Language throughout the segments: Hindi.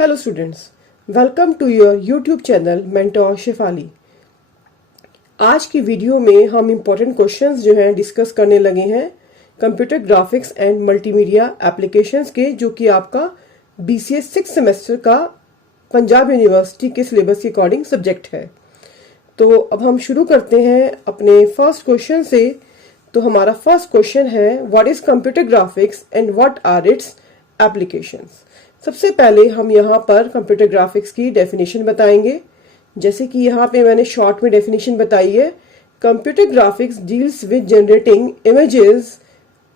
Hello students, welcome to your YouTube channel Mentor Shefali. आज की वीडियो में हम इम्पोर्टेंट क्वेश्चंस जो हैं डिस्कस करने लगे हैं computer graphics and multimedia applications के, जो कि आपका BCA 6 सेमेस्टर का पंजाब यूनिवर्सिटी के सिलेबस के अकॉर्डिंग सब्जेक्ट है। तो अब हम शुरू करते हैं अपने फर्स्ट क्वेश्चन से। तो हमारा फर्स्ट क्वेश्चन है, what is computer graphics and what are its applications. सबसे पहले हम यहाँ पर कंप्यूटर ग्राफिक्स की डेफिनेशन बताएंगे। जैसे कि यहाँ पे मैंने शॉर्ट में डेफिनेशन बताई है, computer graphics deals with generating images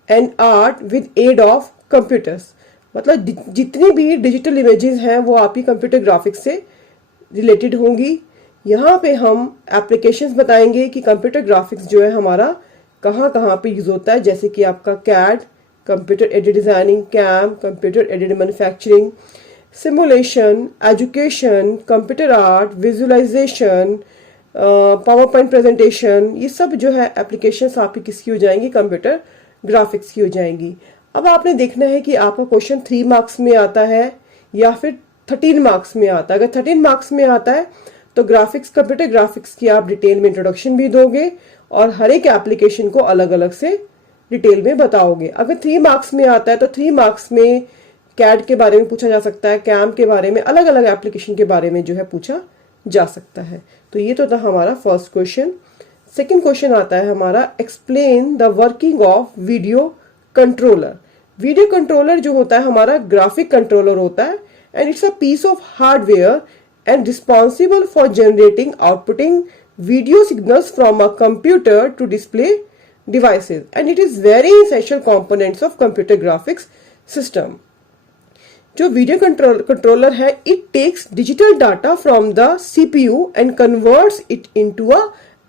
and art with aid of computers. मतलब जितनी भी डिजिटल इमेजेस हैं वो आपकी कंप्यूटर ग्राफिक्स से रिलेटेड होंगी। यहाँ पे हम एप्लीकेशंस बताएंगे कि कंप्यूटर ग्राफिक्स जो है हमारा कहाँ कहाँ पे यूज होता है। जैसे कि आपका CAD, computer aided designing, CAM, computer aided manufacturing, simulation, education, computer art, visualisation, power point presentation, ये सब जो है एप्लीकेशंस आपकी किसकी हो जाएंगी, कंप्यूटर ग्राफिक्स की हो जाएंगी। अब आपने देखना है कि आपका क्वेश्चन 3 मार्क्स में आता है या फिर 13 मार्क्स में आता है। अगर 13 मार्क्स में आता है तो ग्राफिक्स, कंप्यूटर ग्राफिक्स की आप डिटेल में इंट्रोडक्शन भी दोगे और हर एक एप्लीकेशन को अलग अलग से डिटेल में बताओगे। अगर 3 मार्क्स में आता है तो 3 मार्क्स में कैड के बारे में पूछा जा सकता है, कैम के बारे में, अलग अलग एप्लीकेशन के बारे में जो है पूछा जा सकता है। तो ये तो था हमारा फर्स्ट क्वेश्चन। सेकंड क्वेश्चन आता है हमारा, explain the working of video controller. Video controller जो होता है हमारा ग्राफिक कंट्रोलर होता है and it's a piece of hardware and responsible for generating outputting video signals from a computer to display devices, and it is very essential components of computer graphics system. जो वीडियो कंट्रोलर है, it takes digital data from the CPU and converts it into a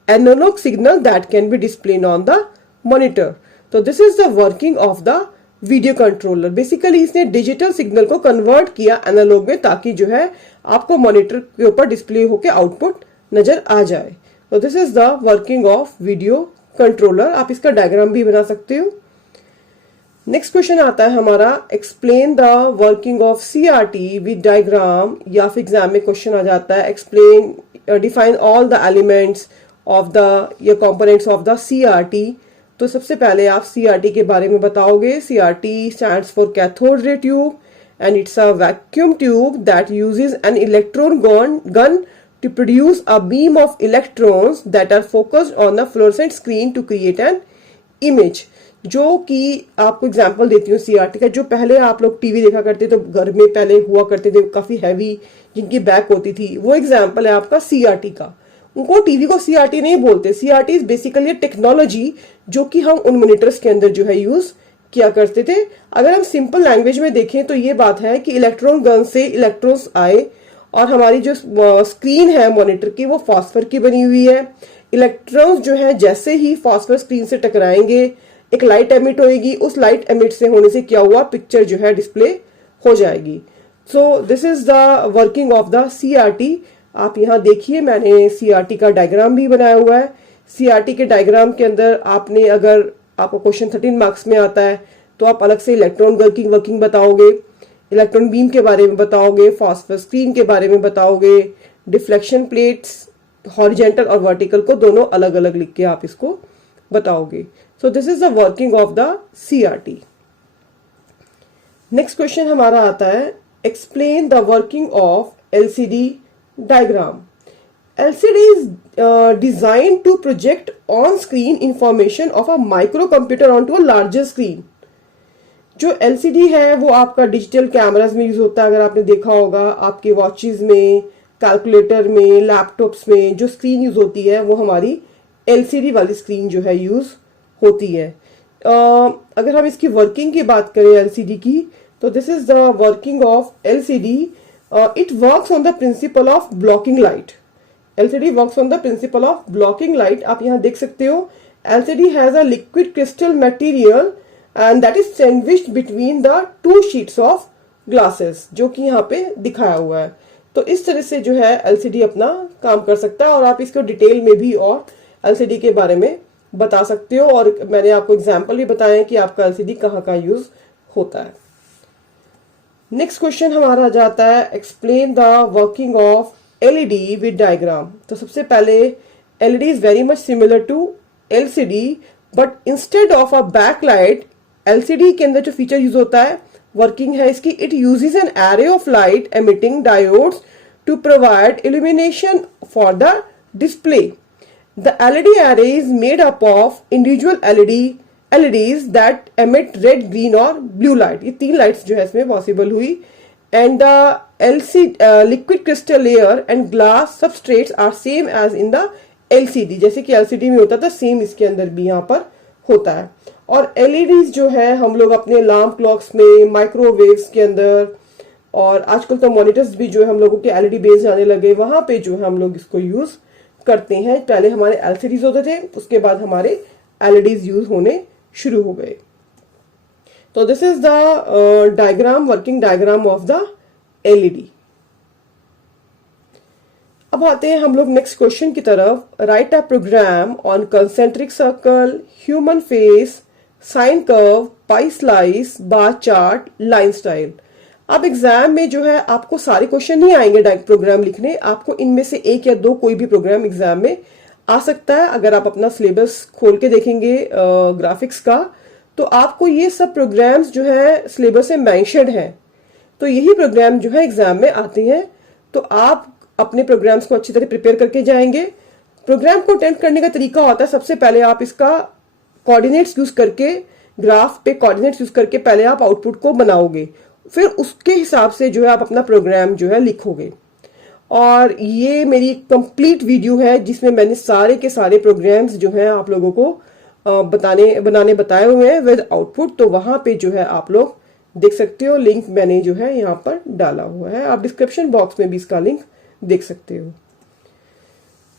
analog signal that can be displayed on the monitor. So this is the working of the video controller. Basically इसने डिजिटल सिग्नल को कन्वर्ट किया एनालॉग में, ताकि जो है आपको मॉनिटर के ऊपर डिस्प्ले होकर आउटपुट नजर आ जाए। तो this is the working of video controller. आप इसका डायग्राम भी बना सकते हो। नेक्स्ट क्वेश्चन आता है हमारा, explain the working of CRT with diagram, या फिर एग्जाम में क्वेश्चन आ जाता है, explain define all the elements of the या कंपोनेंट्स ऑफ द CRT। तो सबसे पहले आप CRT के बारे में बताओगे। CRT stands for cathode ray tube and it's a vacuum tube that uses an electron gun to produce a beam of electrons that are focused on the fluorescent screen to create an image। जो कि आपको एग्जांपल देती हूँ CRT का। जो पहले आप लोग टीवी देखा करते तो घर में पहले हुआ करते थे काफी हैवी, जिनकी बैक होती थी, वो एग्जाम्पल है आपका CRT का। उनको टीवी को CRT नहीं बोलते। CRT इज बेसिकली टेक्नोलॉजी जो कि हम उन मॉनिटर्स के अंदर जो है यूज किया करते थे। अगर हम सिंपल लैंग्वेज में देखें तो ये बात है कि इलेक्ट्रॉन गन से इलेक्ट्रॉन्स आए और हमारी जो स्क्रीन है मॉनिटर की वो फास्फर की बनी हुई है। इलेक्ट्रॉन्स जो है जैसे ही फास्फर स्क्रीन से टकराएंगे एक लाइट एमिट होगी, उस लाइट एमिट से होने से क्या हुआ, पिक्चर जो है डिस्प्ले हो जाएगी। So this is the working of the CRT। आप यहाँ देखिए, मैंने CRT का डायग्राम भी बनाया हुआ है। CRT के डायग्राम के अंदर आपने, अगर आपको क्वेश्चन 13 मार्क्स में आता है तो आप अलग से इलेक्ट्रॉन वर्किंग बताओगे, इलेक्ट्रॉन बीम के बारे में बताओगे, फास्फर स्क्रीन के बारे में बताओगे, डिफ्लेक्शन प्लेट्स हॉरिजेंटल और वर्टिकल को दोनों अलग अलग लिख के आप इसको बताओगे। So this is the working of the CRT। Next question हमारा आता है, explain the working of LCD diagram. LCD is designed to project on-screen information of a microcomputer onto a larger screen. जो LCD है वो आपका डिजिटल कैमरास में यूज होता है। अगर आपने देखा होगा आपके वॉचेस में, कैलकुलेटर में, लैपटॉप्स में जो स्क्रीन यूज होती है वो हमारी LCD वाली स्क्रीन जो है यूज होती है। अगर हम इसकी वर्किंग की बात करें LCD की, तो this is the working of LCD। It works on the principle of blocking light. LCD works on the principle of blocking light. आप यहाँ देख सकते हो, LCD has a liquid crystal material and that is sandwiched between the 2 sheets of glasses, जो कि यहाँ पे दिखाया हुआ है। तो इस तरह से जो है LCD अपना काम कर सकता है और आप इसको डिटेल में भी और LCD के बारे में बता सकते हो। और मैंने आपको एग्जाम्पल भी बताया कि आपका LCD कहाँ कहाँ यूज होता है। नेक्स्ट क्वेश्चन हमारा जाता है explain the working of LED with diagram. तो सबसे पहले LED is very much similar to LCD, but instead of a backlight LCD के अंदर जो फीचर यूज होता है वर्किंग है इसकी, it uses an array of light emitting diodes to provide illumination for the display. The LED array is made up of individual LEDs that emit red, green और blue light। ये तीन लाइट्स जो है इसमें पॉसिबल हुई। And the liquid crystal layer and glass substrates are same as in the LCD। जैसे कि LCD में होता था सेम इसके अंदर भी यहाँ पर होता है। और LEDs जो है हम लोग अपने अलार्म क्लॉक्स में, माइक्रोवेव्स के अंदर, और आजकल तो मॉनिटर्स भी जो है हम लोगों के LED बेस्ड आने लगे, वहां पे जो है हम लोग इसको यूज करते हैं। पहले हमारे LCDs होते थे, उसके बाद हमारे LEDs यूज होने शुरू हो गए। तो this is the diagram, working diagram of the LED। अब आते हैं हम लोग नेक्स्ट क्वेश्चन की तरफ। Write a program on concentric circle, human face, sine curve, pie slice, bar chart, line style. अब एग्जाम में जो है आपको सारे क्वेश्चन नहीं आएंगे डायरेक्ट प्रोग्राम लिखने, आपको इनमें से एक या दो कोई भी प्रोग्राम एग्जाम में आ सकता है। अगर आप अपना सिलेबस खोल के देखेंगे ग्राफिक्स का, तो आपको ये सब प्रोग्राम्स जो है सिलेबस में मेंशन्ड है, तो यही प्रोग्राम जो है एग्जाम में आते हैं। तो आप अपने प्रोग्राम्स को अच्छी तरह प्रिपेयर करके जाएंगे। प्रोग्राम को अटेम्प्ट करने का तरीका होता है, सबसे पहले आप इसका कोऑर्डिनेट्स यूज करके, ग्राफ पे कोऑर्डिनेट्स यूज करके पहले आप आउटपुट को बनाओगे, फिर उसके हिसाब से जो है आप अपना प्रोग्राम जो है लिखोगे। और ये मेरी कंप्लीट वीडियो है जिसमें मैंने सारे के सारे प्रोग्राम्स जो हैं आप लोगों को बनाने बताए हुए हैं विद आउटपुट। तो वहां पे जो है आप लोग देख सकते हो, लिंक मैंने जो है यहाँ पर डाला हुआ है, आप डिस्क्रिप्शन बॉक्स में भी इसका लिंक देख सकते हो।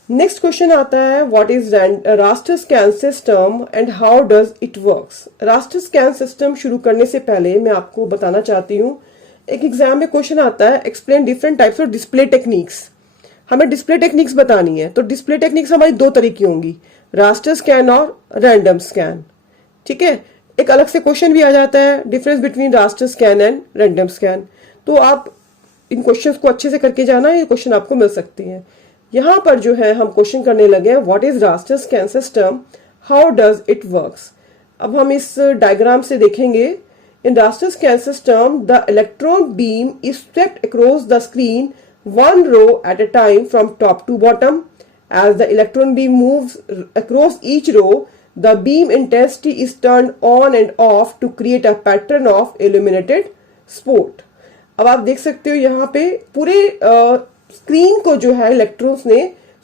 नेक्स्ट क्वेश्चन आता है what is raster scan system and how does it works. Raster scan system शुरू करने से पहले मैं आपको बताना चाहती हूँ, एक एग्जाम में क्वेश्चन आता है explain different types of display techniques. हमें डिस्प्ले टेक्निक्स बतानी है, तो डिस्प्ले टेक्निक्स हमारी दो तरह की होंगी, रास्टर स्कैन और रैंडम स्कैन। ठीक है, एक अलग से क्वेश्चन भी आ जाता है difference between raster scan and random scan. तो आप इन क्वेश्चंस को अच्छे से करके जाना, ये क्वेश्चन आपको मिल सकते हैं। यहाँ पर जो है हम क्वेश्चन करने लगे हैं what is raster scan system, how does it works. अब हम इस डायग्राम से देखेंगे। In raster scan system, the electron beam is swept across the screen one row at a time from top to bottom. As the electron beam moves across each row, the beam intensity is turned on and off to create a pattern of illuminated spot. अब आप देख सकते हो यहाँ पे पूरे स्क्रीन को जो है इलेक्ट्रॉन्स ने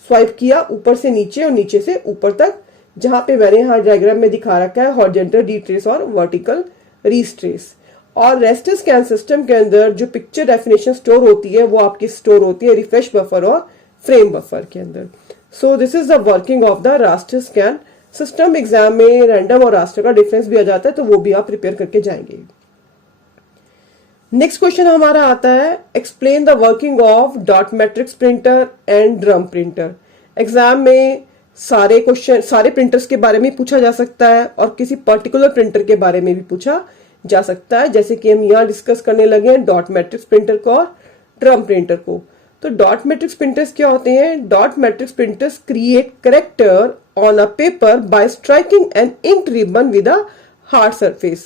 स्वाइप किया ऊपर से नीचे और नीचे से ऊपर तक, जहां पे मैंने यहाँ डायग्राम में दिखा रखा है हॉरिजॉन्टल रिट्रेस और वर्टिकल रीस्ट्रेस। और रास्टर स्कैन सिस्टम के अंदर जो पिक्चर डेफिनेशन स्टोर होती है वो आपकी स्टोर होती है रिफ्रेश बफर और फ्रेम बफर के अंदर। So this is the working of the raster scan system. Exam में रैंडम और रास्टर का डिफरेंस भी आ जाता है, तो वो भी आप प्रिपेयर करके जाएंगे। नेक्स्ट क्वेश्चन हमारा आता है explain the working of dot matrix printer and drum printer. Exam में सारे क्वेश्चन सारे प्रिंटर्स के बारे में पूछा जा सकता है और किसी पर्टिकुलर प्रिंटर के बारे में भी पूछा जा सकता है, जैसे कि हम यहाँ डिस्कस करने लगे हैं डॉट मैट्रिक्स प्रिंटर को और ड्रम प्रिंटर को। तो डॉट मैट्रिक्स प्रिंटर्स क्या होते हैं? Dot matrix printers create character on a paper by striking an ink ribbon with a hard surface,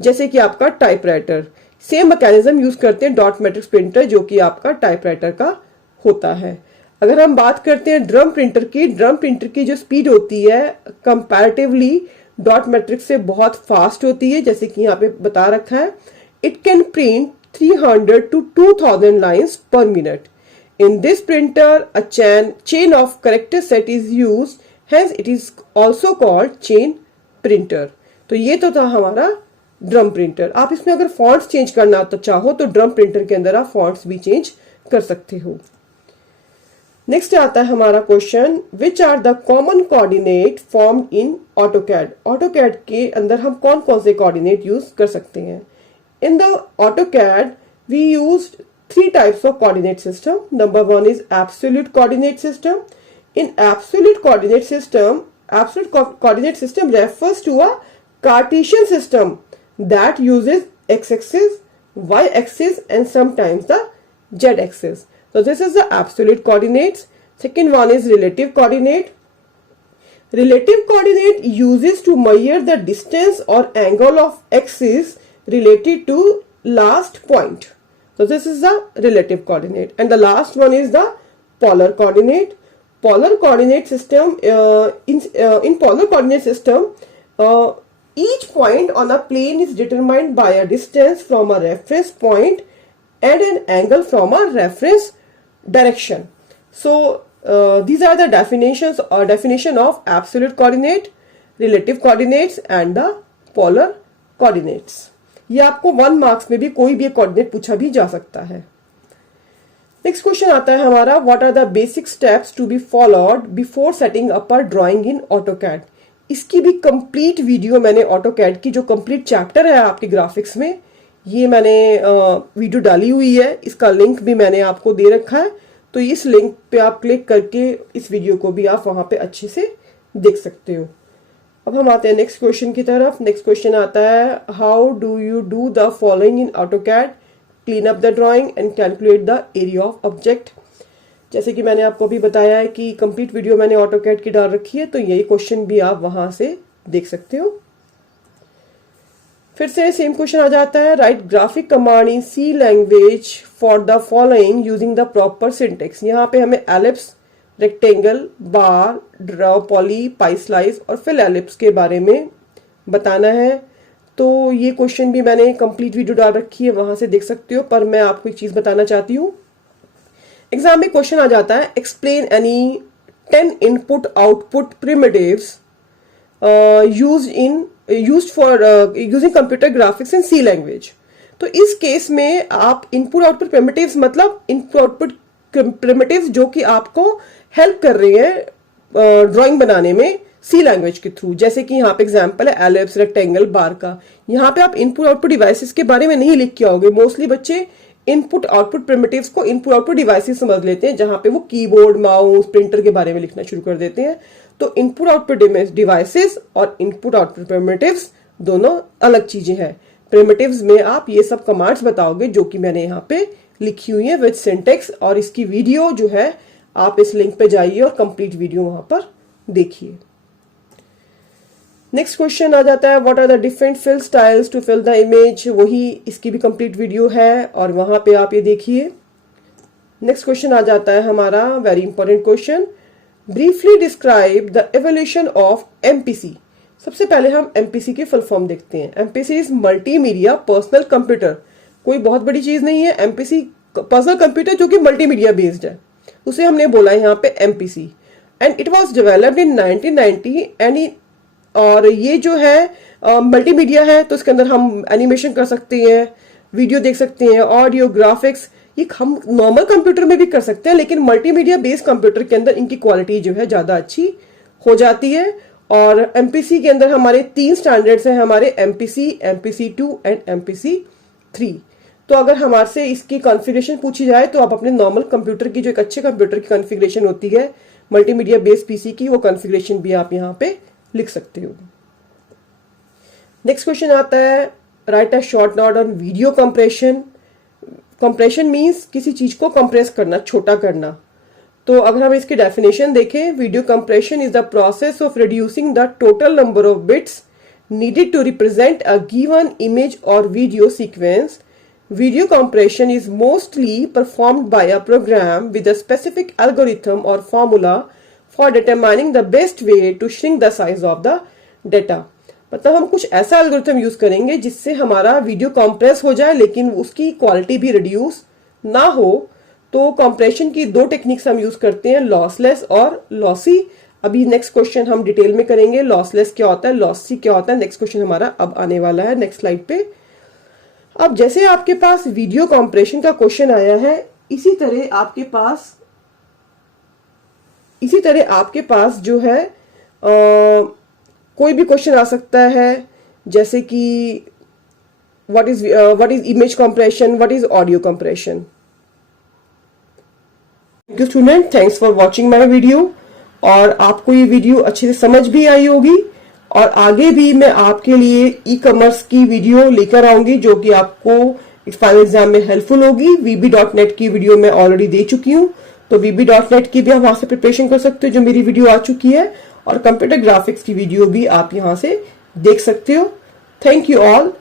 जैसे कि आपका टाइपराइटर। सेम मैकेनिज्म यूज करते हैं डॉट मैट्रिक्स प्रिंटर जो कि आपका टाइपराइटर का होता है। अगर हम बात करते हैं ड्रम प्रिंटर की, ड्रम प्रिंटर की जो स्पीड होती है कंपैरेटिवली डॉट मैट्रिक्स से बहुत फास्ट होती है, जैसे कि यहाँ पे बता रखा है it can print 300 to 2000 lines पर minute. In this printer a chain of character set is used, hence it is also called chain printer। तो ये तो था हमारा ड्रम प्रिंटर। आप इसमें अगर फॉन्ट्स चेंज करना तो चाहो तो ड्रम प्रिंटर के अंदर आप फॉन्ट्स भी चेंज कर सकते हो। नेक्स्ट आता है हमारा question which are the common coordinate formed in AutoCAD. AutoCAD के अंदर हम कौन कौन से कोऑर्डिनेट यूज कर सकते हैं? In the AutoCAD we used 3 types of coordinate system. Number 1 is absolute coordinate system. In absolute coordinate system refers to a Cartesian system that uses x-axis, y axis and sometimes the z axis. So this is the absolute coordinates. Second one is relative coordinate. Relative coordinate uses to measure the distance or angle of axis related to last point. So this is the relative coordinate. And the last one is the polar coordinate. Polar coordinate system, in polar coordinate system, each point on a plane is determined by a distance from a reference point and an angle from a reference direction. So these are the definitions or definition of absolute coordinate, relative coordinates and the polar coordinates. ये आपको 1 मार्क्स में भी कोई भी कोऑर्डिनेट पूछा भी जा सकता है. नेक्स्ट क्वेश्चन आता है हमारा, what are the basic steps to be followed before setting up a drawing in AutoCAD. इसकी भी कंप्लीट वीडियो मैंने ऑटोकैड की जो कंप्लीट चैप्टर है आपके ग्राफिक्स में, ये मैंने वीडियो डाली हुई है. इसका लिंक भी मैंने आपको दे रखा है, तो इस लिंक पे आप क्लिक करके इस वीडियो को भी आप वहां पे अच्छे से देख सकते हो. अब हम आते हैं नेक्स्ट क्वेश्चन की तरफ. नेक्स्ट क्वेश्चन आता है, how do you do the following in AutoCAD, clean up the drawing and calculate the area of object. जैसे कि मैंने आपको अभी बताया है कि कंप्लीट वीडियो मैंने ऑटोकैड की डाल रखी है, तो यही क्वेश्चन भी आप वहां से देख सकते हो. फिर से सेम क्वेश्चन आ जाता है, write graphic command in C language for the following using the proper syntax. यहाँ पे हमें ellipse, rectangle, bar, draw, poly, pie slice और फिल एलिप्स के बारे में बताना है. तो ये क्वेश्चन भी मैंने कंप्लीट वीडियो डाल रखी है, वहां से देख सकते हो. पर मैं आपको एक चीज बताना चाहती हूँ. एग्जाम में क्वेश्चन आ जाता है, explain any 10 input output primitives used for using computer graphics in C language. तो इस केस में आप इनपुट आउटपुट प्रिमिटिव्स मतलब इनपुट आउटपुट प्रिमिटिव्स जो कि आपको हेल्प कर रही है ड्राइंग बनाने में सी लैंग्वेज के थ्रू. जैसे कि यहाँ पे एग्जांपल है एलिप्स, रेक्टेंगल, बार का. यहाँ पे आप इनपुट आउटपुट डिवाइसेस के बारे में नहीं लिख के आओगे. मोस्टली बच्चे इनपुट आउटपुट प्रिमिटिव्स को इनपुट आउटपुट डिवाइसेस समझ लेते हैं, जहां पे वो कीबोर्ड, माउस, प्रिंटर के बारे में लिखना शुरू कर देते हैं. तो इनपुट आउटपुट डिवाइसेस और इनपुट आउटपुट प्रिमिटिव्स दोनों अलग चीजें हैं. प्रिमिटिव्स में आप ये सब कमांड्स बताओगे जो कि मैंने यहाँ पे लिखी हुई है विद सिंटेक्स. और इसकी वीडियो जो है आप इस लिंक पे जाइए और कंप्लीट वीडियो वहां पर देखिए. नेक्स्ट क्वेश्चन आ जाता है, what are the different fill styles to fill the image. वही इसकी भी कंप्लीट वीडियो है और वहां पे आप ये देखिए. नेक्स्ट क्वेश्चन आ जाता है हमारा, very important question, briefly describe the evolution of MPC. सबसे पहले हम एमपीसी की फुल फॉर्म देखते हैं. MPC is multimedia personal computer. कोई बहुत बड़ी चीज नहीं है. एमपीसी पर्सनल कंप्यूटर जो कि मल्टीमीडिया बेस्ड है, उसे हमने बोला है यहाँ पे MPC. And it was developed in 1990 and और ये जो है मल्टीमीडिया है, तो इसके अंदर हम एनिमेशन कर सकते हैं, वीडियो देख सकते हैं, ऑडियो, ग्राफिक्स. ये हम नॉर्मल कंप्यूटर में भी कर सकते हैं, लेकिन मल्टीमीडिया बेस्ड कंप्यूटर के अंदर इनकी क्वालिटी जो है ज्यादा अच्छी हो जाती है. और एमपीसी के अंदर हमारे 3 स्टैंडर्ड्स हैं हमारे, एमपीसी, एमपीसी 2 एंड एमपीसी 3. तो अगर हमारे से इसकी कॉन्फ़िगरेशन पूछी जाए तो आप अपने नॉर्मल कंप्यूटर की जो एक अच्छे कंप्यूटर की कॉन्फ़िगरेशन होती है मल्टीमीडिया बेस्ड पीसी की, वो कॉन्फ़िगरेशन भी आप यहाँ पे लिख सकते हो. नेक्स्ट क्वेश्चन आता है, right a short note on video compression. Compression means किसी चीज को कंप्रेस करना, छोटा करना. तो अगर हम इसकी डेफिनेशन देखें, video compression is the process of reducing the total number of bits needed to represent a given image or video sequence. Video compression is mostly performed by a program with a specific algorithm or formula for determining the best way to shrink the size of the data. मतलब हम कुछ ऐसा एल्गोरिथम यूज करेंगे जिससे हमारा वीडियो कंप्रेस हो जाए लेकिन उसकी क्वालिटी भी रिड्यूस ना हो. तो कंप्रेशन की 2 टेक्निक्स हम यूज करते हैं, लॉसलेस और लॉसी. अभी नेक्स्ट क्वेश्चन हम डिटेल में करेंगे, लॉसलेस क्या होता है, लॉसी क्या होता है. नेक्स्ट क्वेश्चन हमारा अब आने वाला है नेक्स्ट स्लाइड पे. अब जैसे आपके पास वीडियो कंप्रेशन का क्वेश्चन आया है, इसी तरह आपके पास जो है कोई भी क्वेश्चन आ सकता है, जैसे कि what is image compression, what is audio compression. Thank you student, thanks for watching my video. और आपको ये वीडियो अच्छे से समझ भी आई होगी और आगे भी मैं आपके लिए ई कॉमर्स की वीडियो लेकर आऊंगी जो कि आपको फाइनल एग्जाम में हेल्पफुल होगी। VB.net की वीडियो मैं ऑलरेडी दे चुकी हूँ, तो VB.net की भी आप वहां से प्रिपरेशन कर सकते हो जो मेरी वीडियो आ चुकी है, और कंप्यूटर ग्राफिक्स की वीडियो भी आप यहाँ से देख सकते हो। Thank you all.